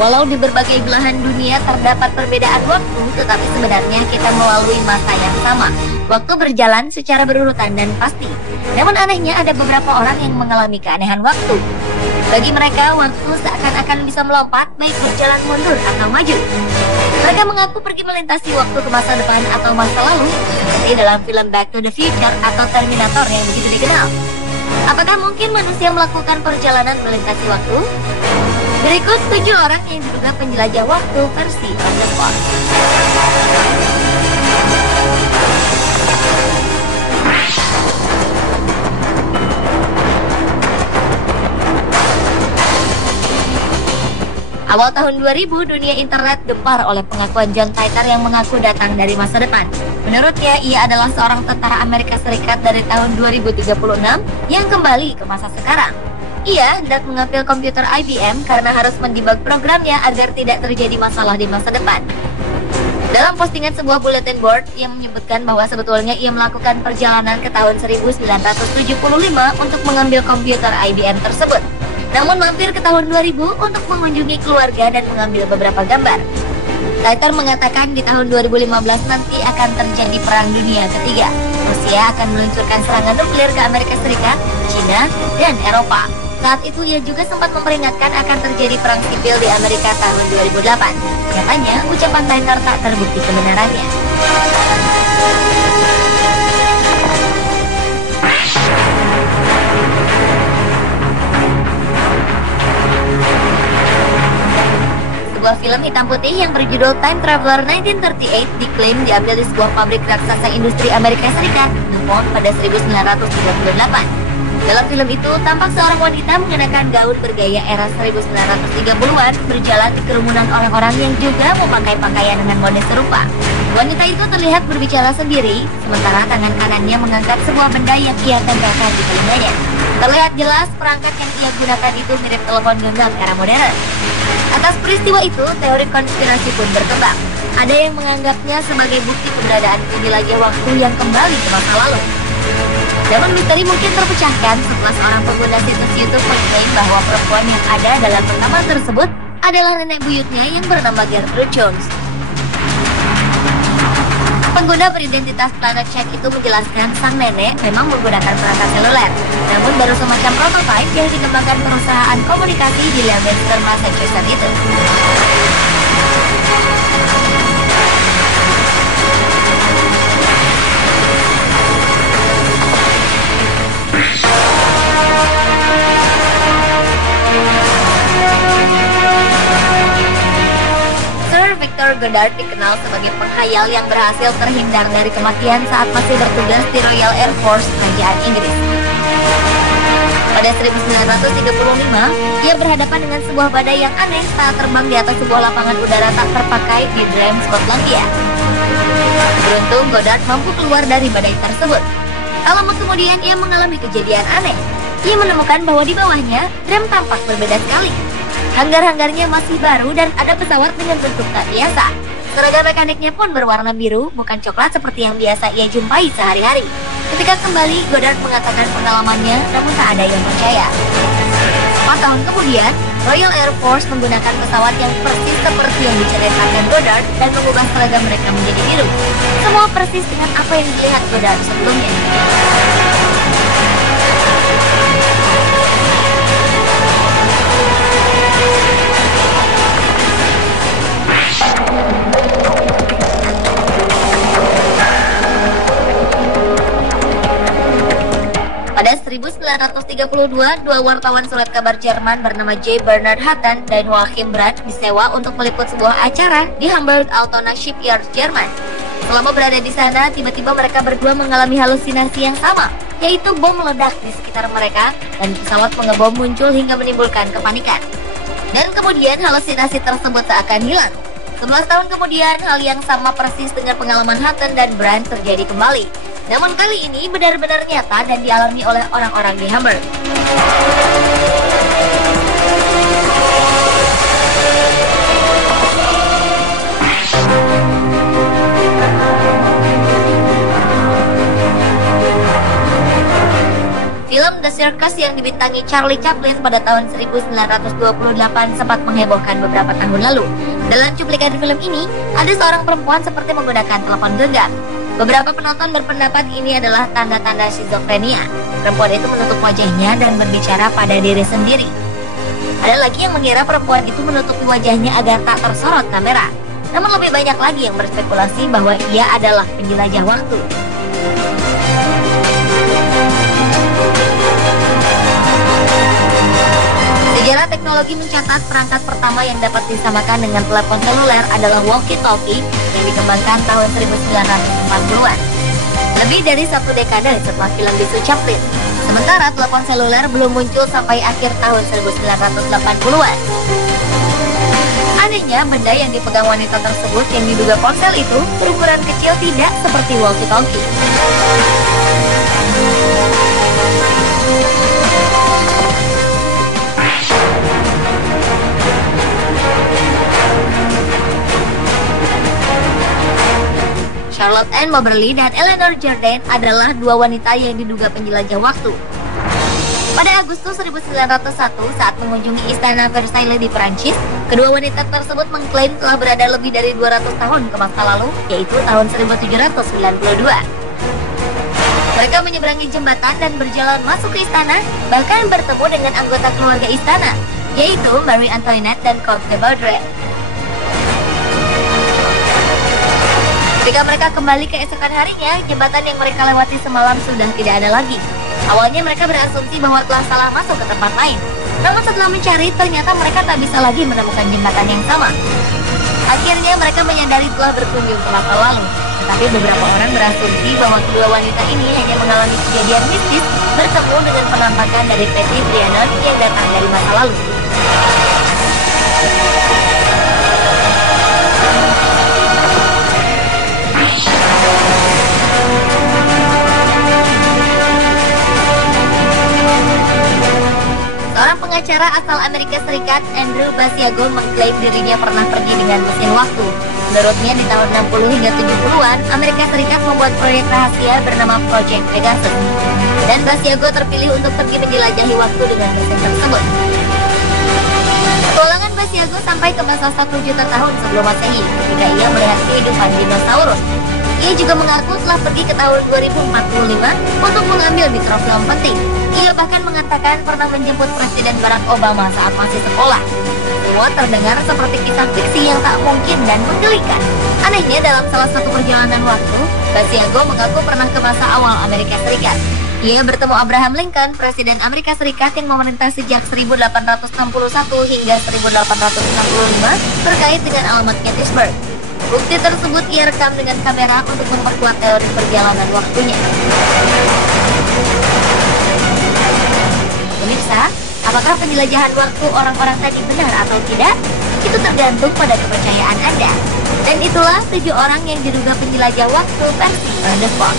Walau di berbagai belahan dunia terdapat perbedaan waktu, tetapi sebenarnya kita melalui masa yang sama. Waktu berjalan secara berurutan dan pasti. Namun anehnya ada beberapa orang yang mengalami keanehan waktu. Bagi mereka, waktu seakan-akan bisa melompat, baik berjalan mundur atau maju. Mereka mengaku pergi melintasi waktu ke masa depan atau masa lalu, seperti dalam film Back to the Future atau Terminator yang begitu dikenal. Apakah mungkin manusia melakukan perjalanan melintasi waktu? Berikut 7 orang yang diduga penjelajah waktu versi on the spot. Awal tahun 2000, dunia internet gempar oleh pengakuan John Titor yang mengaku datang dari masa depan. Menurutnya, ia adalah seorang tentara Amerika Serikat dari tahun 2036 yang kembali ke masa sekarang. Ia hendak mengambil komputer IBM karena harus mendebug programnya agar tidak terjadi masalah di masa depan. Dalam postingan sebuah bulletin board, ia menyebutkan bahwa sebetulnya ia melakukan perjalanan ke tahun 1975 untuk mengambil komputer IBM tersebut. Namun mampir ke tahun 2000 untuk mengunjungi keluarga dan mengambil beberapa gambar. Titor mengatakan di tahun 2015 nanti akan terjadi Perang Dunia Ketiga. Rusia akan meluncurkan serangan nuklir ke Amerika Serikat, China, dan Eropa. Saat itu ia juga sempat memperingatkan akan terjadi perang sipil di Amerika tahun 2008. Nyatanya, ucapan Titor tak terbukti kebenarannya. Sebuah film hitam putih yang berjudul Time Traveler 1938 diklaim diambil di sebuah pabrik raksasa industri Amerika Serikat, DuPont, pada 1938. Dalam film itu, tampak seorang wanita mengenakan gaun bergaya era 1930-an berjalan di kerumunan orang-orang yang juga memakai pakaian dengan mode serupa. Wanita itu terlihat berbicara sendiri, sementara tangan kanannya mengangkat sebuah benda yang ia tempelkan di telinganya. Terlihat jelas perangkat yang ia gunakan itu mirip telepon genggam era modern. Atas peristiwa itu, teori konspirasi pun berkembang. Ada yang menganggapnya sebagai bukti keberadaan penjelajah waktu yang kembali ke masa lalu. Namun misteri mungkin terpecahkan setelah seorang pengguna situs YouTube mengklaim bahwa perempuan yang ada dalam rekaman tersebut adalah nenek buyutnya yang bernama Gertrude Jones. Pengguna beridentitas Planet Check itu menjelaskan sang nenek memang menggunakan perangkat seluler, namun baru semacam prototipe yang dikembangkan perusahaan komunikasi di Leominster, Massachusetts itu. Victor Goddard dikenal sebagai penghayal yang berhasil terhindar dari kematian saat masih bertugas di Royal Air Force Kerajaan Inggris. Pada 1935, ia berhadapan dengan sebuah badai yang aneh saat terbang di atas sebuah lapangan udara tak terpakai di Dram, Skotlandia. Beruntung, Goddard mampu keluar dari badai tersebut. Tak lama kemudian, ia mengalami kejadian aneh. Ia menemukan bahwa di bawahnya, Dram tampak berbeda sekali. Hanggar-hanggarnya masih baru dan ada pesawat dengan bentuk tak biasa. Seragam mekaniknya pun berwarna biru, bukan coklat seperti yang biasa ia jumpai sehari-hari. Ketika kembali, Goddard mengatakan pengalamannya, namun tak ada yang percaya. 4 tahun kemudian, Royal Air Force menggunakan pesawat yang persis seperti yang diceritakan Goddard dan mengubah seragam mereka menjadi biru. Semua persis dengan apa yang dilihat Goddard sebelumnya. Pada 1932, 2 wartawan surat kabar Jerman bernama J. Bernard Hatten dan Joachim Brandt disewa untuk meliput sebuah acara di Hamburg-Altona Shipyard, Jerman. Selama berada di sana, tiba-tiba mereka berdua mengalami halusinasi yang sama, yaitu bom meledak di sekitar mereka dan pesawat pengebom muncul hingga menimbulkan kepanikan. Dan kemudian halusinasi tersebut tak akan hilang. 11 tahun kemudian, hal yang sama persis dengan pengalaman Hatten dan Brandt terjadi kembali. Namun kali ini benar-benar nyata dan dialami oleh orang-orang di Hamburg. Film The Circus yang dibintangi Charlie Chaplin pada tahun 1928 sempat menghebohkan beberapa tahun lalu. Dalam cuplikan film ini, ada seorang perempuan seperti menggunakan telepon genggam. Beberapa penonton berpendapat ini adalah tanda-tanda skizofrenia. Perempuan itu menutup wajahnya dan berbicara pada diri sendiri. Ada lagi yang mengira perempuan itu menutupi wajahnya agar tak tersorot kamera. Namun lebih banyak lagi yang berspekulasi bahwa ia adalah penjelajah waktu. Sejarah teknologi mencatat perangkat pertama yang dapat disamakan dengan telepon seluler adalah walkie-talkie yang dikembangkan tahun 1940-an. Lebih dari satu dekade setelah film bisu Chaplin. Sementara telepon seluler belum muncul sampai akhir tahun 1980-an. Anehnya, benda yang dipegang wanita tersebut yang diduga ponsel itu berukuran kecil tidak seperti walkie-talkie. Charlotte Ann Moberly dan Eleanor Jordan adalah dua wanita yang diduga penjelajah waktu. Pada Agustus 1901, saat mengunjungi Istana Versailles di Perancis, kedua wanita tersebut mengklaim telah berada lebih dari 200 tahun ke masa lalu, yaitu tahun 1792. Mereka menyeberangi jembatan dan berjalan masuk ke istana, bahkan bertemu dengan anggota keluarga istana, yaitu Marie Antoinette dan Comte de Baudry. Ketika mereka kembali keesokan harinya, jembatan yang mereka lewati semalam sudah tidak ada lagi. Awalnya mereka berasumsi bahwa telah salah masuk ke tempat lain. Namun setelah mencari, ternyata mereka tak bisa lagi menemukan jembatan yang sama. Akhirnya mereka menyadari telah berkunjung ke masa lalu. Tetapi beberapa orang berasumsi bahwa kedua wanita ini hanya mengalami kejadian mistis bertemu dengan penampakan dari Patty Briannon yang datang dari masa lalu. Seorang pengacara asal Amerika Serikat, Andrew Basiago, mengklaim dirinya pernah pergi dengan mesin waktu. Menurutnya di tahun 60 hingga 70-an, Amerika Serikat membuat proyek rahasia bernama Project Pegasus. Dan Basiago terpilih untuk pergi menjelajahi waktu dengan mesin tersebut. Petualangan Basiago sampai ke masa 1 juta tahun sebelum Masehi, ketika ia melihat kehidupan dinosaurus. Ia juga mengaku telah pergi ke tahun 2045 untuk mengambil mikrofilm penting. Ia bahkan mengatakan pernah menjemput Presiden Barack Obama saat masih sekolah. Semua terdengar seperti kisah fiksi yang tak mungkin dan menggelikan. Anehnya, dalam salah satu perjalanan waktu, Basiago mengaku pernah ke masa awal Amerika Serikat. Ia bertemu Abraham Lincoln, Presiden Amerika Serikat yang memerintah sejak 1861 hingga 1865 terkait dengan alamat Gettysburg. Bukti tersebut ia rekam dengan kamera untuk memperkuat teori perjalanan waktunya. Pemirsa, apakah penjelajahan waktu orang-orang tadi benar atau tidak? Itu tergantung pada kepercayaan Anda. Dan itulah 7 orang yang diduga penjelajah waktu versi On The Spot.